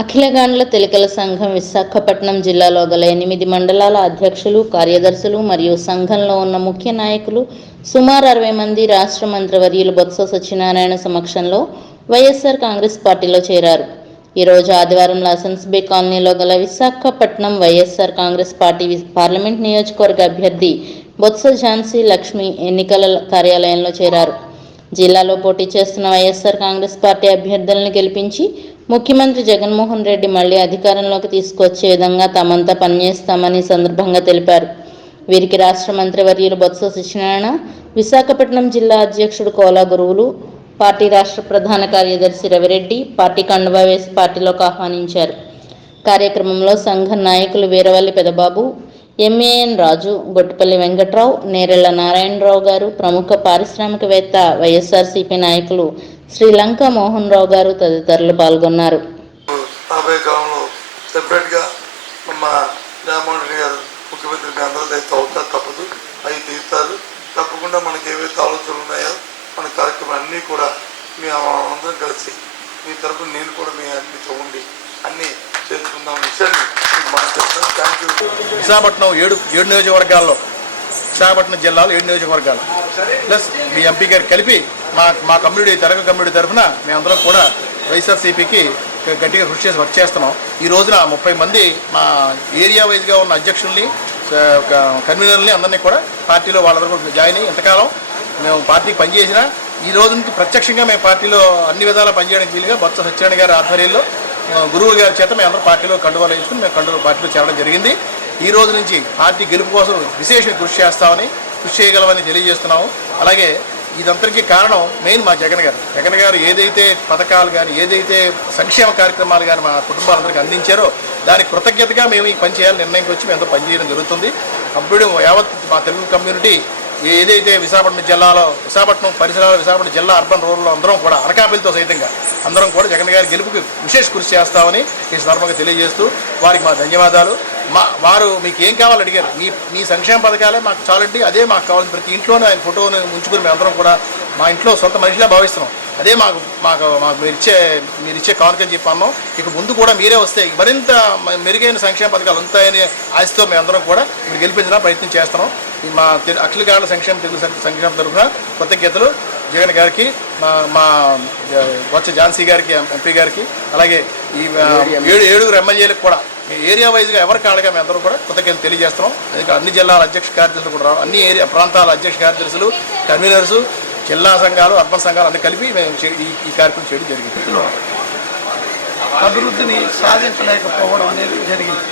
అఖిలగాండ్ల తెలికల సంఘం విశాఖపట్నం జిల్లాలో గల ఎనిమిది మండలాల అధ్యక్షులు కార్యదర్శులు మరియు సంఘంలో ఉన్న ముఖ్య నాయకులు సుమారు అరవై మంది రాష్ట్ర మంత్రివర్యులు బొత్స సత్యనారాయణ సమక్షంలో వైఎస్ఆర్ కాంగ్రెస్ పార్టీలో చేరారు. ఈరోజు ఆదివారం లసన్స్ బే కాలనీలో గల విశాఖపట్నం వైఎస్ఆర్ కాంగ్రెస్ పార్టీ పార్లమెంట్ నియోజకవర్గ అభ్యర్థి బొత్స ఝాన్సీ లక్ష్మి ఎన్నికల కార్యాలయంలో చేరారు. జిల్లాలో పోటీ చేస్తున్న వైఎస్ఆర్ కాంగ్రెస్ పార్టీ అభ్యర్థులను గెలిపించి ముఖ్యమంత్రి జగన్మోహన్ రెడ్డి మళ్ళీ అధికారంలోకి తీసుకొచ్చే విధంగా తమంతా పనిచేస్తామని సందర్భంగా తెలిపారు. వీరికి రాష్ట్ర మంత్రివర్యులు బొత్స సత్యనారాయణ విశాఖపట్నం జిల్లా అధ్యక్షుడు కోలా గురువులు పార్టీ రాష్ట్ర ప్రధాన కార్యదర్శి రవిరెడ్డి పార్టీ కండువా వేసి పార్టీలోకి ఆహ్వానించారు. కార్యక్రమంలో సంఘ నాయకులు వీరవల్లి పెదబాబు ఎంఏఎన్ రాజు గొట్టుపల్లి వెంకట్రావు నేరెళ్ళ నారాయణరావు గారు ప్రముఖ పారిశ్రామికవేత్త వైఎస్ఆర్సీపీ నాయకులు శ్రీలంక మోహన్ రావు గారు తదితరులు పాల్గొన్నారు. రాబోయే కాలంలో సెపరేట్గా మా జగన్మోహన్ రెడ్డి గారు ముఖ్యమంత్రి మీ అందరూ అయితే అవకాశం తప్పదు. అవి తీరుతారు. తప్పకుండా మనకి ఏవైతే ఆలోచనలు ఉన్నాయో మన కార్యక్రమం అన్నీ కూడా మీ అందరం కలిసి మీ తరపున నేను కూడా మీ అన్నితో ఉండి అన్నీ చేసుకుందాం విషయాన్ని థ్యాంక్ యూ విశాఖపట్నం ఏడు ఏడు నియోజకవర్గాల్లో విశాఖపట్నం జిల్లాలో ఏడు నియోజకవర్గాలు. ప్లస్ మీ ఎంపీ గారు కలిపి మా మా కమ్యూనిటీ తెలంగాణ కమ్యూనిటీ తరఫున మేమందరం కూడా వైఎస్ఆర్సీపీకి గట్టిగా కృషి చేసి వర్క్ చేస్తున్నాం. ఈ రోజున ముప్పై మంది మా ఏరియా వైజ్గా ఉన్న అధ్యక్షుల్ని కన్వీనర్ని అందరినీ కూడా పార్టీలో వాళ్ళందరూ కూడా జాయిన్ అయ్యి ఎంతకాలం మేము పార్టీకి పనిచేసినా ఈ రోజు నుంచి ప్రత్యక్షంగా మేము పార్టీలో అన్ని విధాలా పనిచేయడానికి వీలుగా బొత్స సత్యనారాయణ గారి ఆధ్వర్యంలో గురువు గారి చేత మేము అందరూ పార్టీలో కండువాలు వేసుకుని మేము కండువ పార్టీలో చేరడం జరిగింది. ఈ రోజు నుంచి పార్టీ గెలుపు కోసం విశేష కృషి చేస్తామని కృషి చేయగలమని తెలియజేస్తున్నాము. అలాగే ఇదంతరికీ కారణం మెయిన్ మా జగన్ గారు. జగన్ గారు ఏదైతే పథకాలు కానీ ఏదైతే సంక్షేమ కార్యక్రమాలు కానీ మా కుటుంబాలందరికీ అందించారో దానికి కృతజ్ఞతగా మేము ఈ పని చేయాలని నిర్ణయంకి వచ్చి మేము పనిచేయడం జరుగుతుంది. అప్పుడు యావత్ మా తెలుగు కమ్యూనిటీ ఏదైతే విశాఖపట్నం జిల్లాలో విశాఖపట్నం పరిసరాల విశాఖపట్నం జిల్లా అర్బన్ రూరల్లో అందరం కూడా అనకాపల్లితో సైతంగా అందరం కూడా జగన్ గారి గెలుపుకి విశేష కృషి చేస్తామని ఈ సందర్భంగా తెలియజేస్తూ వారికి మా ధన్యవాదాలు. మా వారు మీకు ఏం కావాలని అడిగారు. మీ మీ సంక్షేమ పథకాలే మాకు చాలండి. అదే మాకు కావాలి ప్రతి ఇంట్లోనే ఆయన ఫోటోని ఉంచుకుని మేము అందరం కూడా మా ఇంట్లో సొంత మనిషిలా భావిస్తున్నాం. అదే మాకు మాకు మాకు మీరు ఇచ్చే మీరు ఇచ్చే కానుకని చెప్పి అన్నాం. ఇక ముందు కూడా మీరే వస్తే మరింత మెరుగైన సంక్షేమ పథకాలు ఉంటాయని ఆశతో మేము అందరం కూడా మీరు గెలిపించడానికి ప్రయత్నం చేస్తున్నాం. ఈ మా తెలు- అఖిల గారుల సంక్షేమ తెలుగు సంక్షేమ తరఫున కృతజ్ఞతలు జగన్ గారికి మా మా బొత్స ఝాన్సీ గారికి ఎంపీ గారికి అలాగే ఈ ఏడు ఏడుగురు ఎమ్మెల్యేలకు కూడా మీ ఏరియా వైజ్గా ఎవరి కాళ్ళగా మేము అందరం కూడా కృతజ్ఞతలు తెలియజేస్తున్నాం. అందుకే అన్ని జిల్లాల అధ్యక్ష కార్యదర్శులు కూడా అన్ని ఏరియా ప్రాంతాల అధ్యక్ష కార్యదర్శులు కన్వీనర్స్ జిల్లా సంఘాలు అర్బన్ సంఘాలు అన్ని కలిపి మేము ఈ ఈ కార్యక్రమం చేయడం జరిగింది. అభివృద్ధిని సాధించలేకపోవడం అనేది జరిగింది.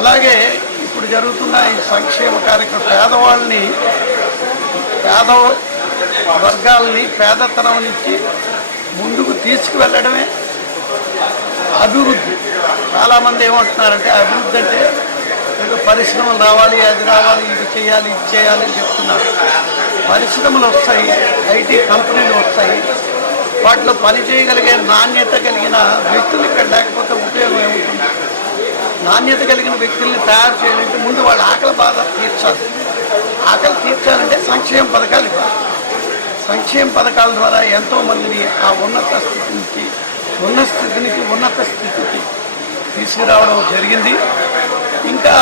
అలాగే ఇప్పుడు జరుగుతున్న ఈ సంక్షేమ కార్యక్రమం పేదవాళ్ళని పేద వర్గాలని పేదతనం నుంచి ముందుకు తీసుకువెళ్ళడమే అభివృద్ధి. చాలామంది ఏమంటున్నారంటే అభివృద్ధి అంటే పరిశ్రమలు రావాలి అది రావాలి ఇది చేయాలి ఇది చేయాలి అని చెప్తున్నారు. పరిశ్రమలు వస్తాయి ఐటీ కంపెనీలు వస్తాయి. వాటిలో పని చేయగలిగే నాణ్యత కలిగిన వ్యక్తులు ఇక్కడ లేకపోతే ఉపయోగం ఏముంటుంది? నాణ్యత కలిగిన వ్యక్తుల్ని తయారు చేయాలంటే ముందు వాళ్ళ ఆకలి బాధ తీర్చాలి. ఆకలి తీర్చాలంటే సంక్షేమ పథకాలు ఇవ్వాలి. సంక్షేమ పథకాల ద్వారా ఎంతోమందిని ఆ ఉన్నత స్థితి నుంచి ఉన్న స్థితికి ఉన్నత స్థితికి తీసుకురావడం జరిగింది. ఇంకా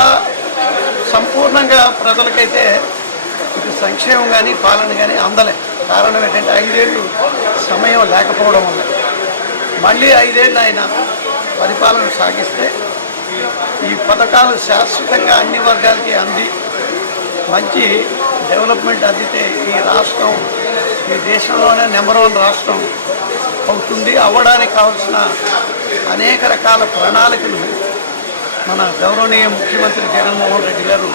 సంపూర్ణంగా ప్రజలకైతే ఇది సంక్షేమం కానీ పాలన కానీ అందలే. కారణం ఏంటంటే ఐదేళ్ళు సమయం లేకపోవడం వల్ల. మళ్ళీ ఐదేళ్ళు ఆయన పరిపాలన సాగిస్తే ఈ పథకాలు శాశ్వతంగా అన్ని వర్గాలకి అంది. మంచి డెవలప్మెంట్ అందితే ఈ రాష్ట్రం ఈ దేశంలోనే నెంబర్ వన్ రాష్ట్రం. అవుతుంది. అవ్వడానికి కావాల్సిన అనేక రకాల ప్రణాళికలు మన గౌరవనీయ ముఖ్యమంత్రి జగన్మోహన్ రెడ్డి గారు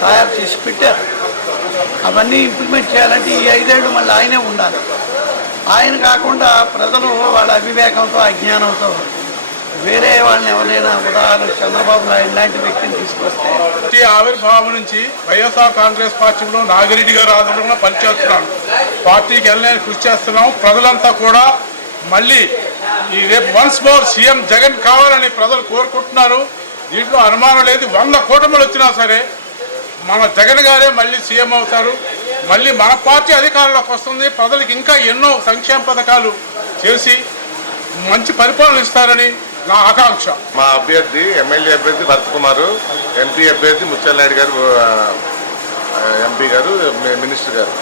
తయారు చేసి పెట్టారు. అవన్నీ ఇంప్లిమెంట్ చేయాలంటే ఈ ఐదేళ్ళు మళ్ళీ ఆయనే ఉండాలి. ఆయన కాకుండా ప్రజలు వాళ్ళ అవివేకంతో అజ్ఞానంతో వేరే వాళ్ళని ఎవరైనా ఉదాహరణ చంద్రబాబు నాయుడు లాంటి వ్యక్తిని తీసుకొస్తే ఈ ఆవిర్భావం నుంచి వైఎస్ఆర్ కాంగ్రెస్ పార్టీలో నాగిరెడ్డి గారు ఆధ్వర్యంలో పనిచేస్తున్నాం. పార్టీకి వెళ్ళడానికి కృషి చేస్తున్నాం. ప్రజలంతా కూడా మళ్ళీ ఈ రేపు వన్స్ మోర్ సీఎం జగన్ కావాలని ప్రజలు కోరుకుంటున్నారు. దీంట్లో అనుమానం లేదు. వంద కూటములు వచ్చినా సరే మన జగన్ గారే మళ్ళీ సీఎం అవుతారు. మళ్ళీ మన పార్టీ అధికారంలోకి వస్తుంది. ప్రజలకు ఇంకా ఎన్నో సంక్షేమ పథకాలు చేసి మంచి పరిపాలన ఇస్తారని నా ఆకాంక్ష. మా అభ్యర్థి ఎమ్మెల్యే అభ్యర్థి భరత్ కుమార్ ఎంపీ అభ్యర్థి ముత్యాలనాయుడు గారు ఎంపీ గారు మినిస్టర్ గారు.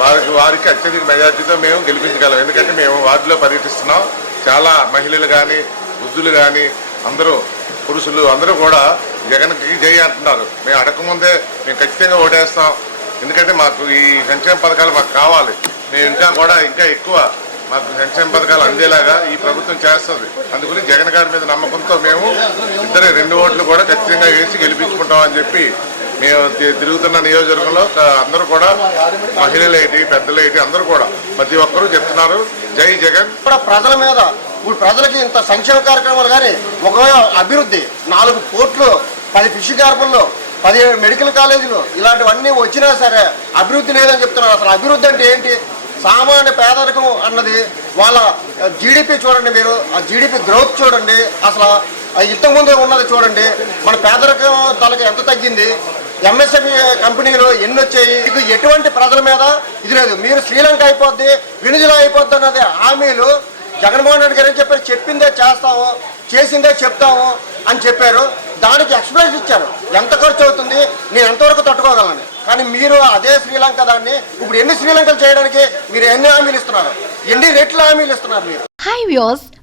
వారికి వారికి అత్యధిక మెజార్టీతో మేము గెలిపించగలం. ఎందుకంటే మేము వార్డులో పర్యటిస్తున్నాం. చాలా మహిళలు కానీ వృద్ధులు కానీ అందరూ పురుషులు అందరూ కూడా జగన్కి జై అంటున్నారు. మేము అడగకముందే మేము ఖచ్చితంగా ఓటేస్తాం. ఎందుకంటే మాకు ఈ సంక్షేమ పథకాలు మాకు కావాలి. మేము ఇంకా కూడా ఇంకా ఎక్కువ మాకు సంక్షేమ పథకాలు అందేలాగా ఈ ప్రభుత్వం చేస్తుంది. అందుకని జగన్ గారి మీద నమ్మకంతో మేము ఇద్దరే రెండు ఓట్లు కూడా ఖచ్చితంగా వేసి గెలిపించుకుంటాం అని చెప్పి తిరుగుతున్న నియోజకవర్గంలో అందరూ కూడా మహిళలేటి పెద్దలేటి పెద్దలు అందరూ కూడా ప్రతి ఒక్కరూ చెప్తున్నారు. జై జగన్. కూడా ప్రజల మీద ఇప్పుడు ప్రజలకి ఇంత సంక్షేమ కార్యక్రమాలు కానీ ఒక అభివృద్ధి నాలుగు పోర్ట్లు పది ఫిష్ గార్పుల్లో పది మెడికల్ కాలేజీలు ఇలాంటివన్నీ వచ్చినా సరే అభివృద్ధి లేదని చెప్తున్నారు. అసలు అభివృద్ధి అంటే ఏంటి? సామాన్య పేదరికం అన్నది వాళ్ళ జీడిపి చూడండి మీరు. ఆ జీడిపి గ్రోత్ చూడండి. అసలు ఆ ఇంతకుముందు ఉన్నది చూడండి. మన పేదరికం తలకి ఎంత తగ్గింది? ఎంఎస్ఎంఈ కంపెనీలు ఎన్ని వచ్చాయి? మీకు ఎటువంటి ప్రజల మీద? ఇది లేదు. మీరు శ్రీలంక అయిపోద్ది వెనుజులా అయిపోద్ది అన్నది హామీలు. జగన్మోహన్ రెడ్డి గారు చెప్పారు? చెప్పిందే చేస్తాము చేసిందే చెప్తాము అని చెప్పారు. దానికి ఎక్స్ప్లెయిన్ ఇచ్చారు. ఎంత ఖర్చు అవుతుంది? నేను ఎంతవరకు తట్టుకోగలను? కానీ మీరు అదే శ్రీలంక దాన్ని ఇప్పుడు ఎన్ని శ్రీలంకలు చేయడానికి మీరు ఎన్ని హామీలు ఇస్తున్నారు? ఎన్ని రెట్ల హామీలు ఇస్తున్నారు మీరు? Hi views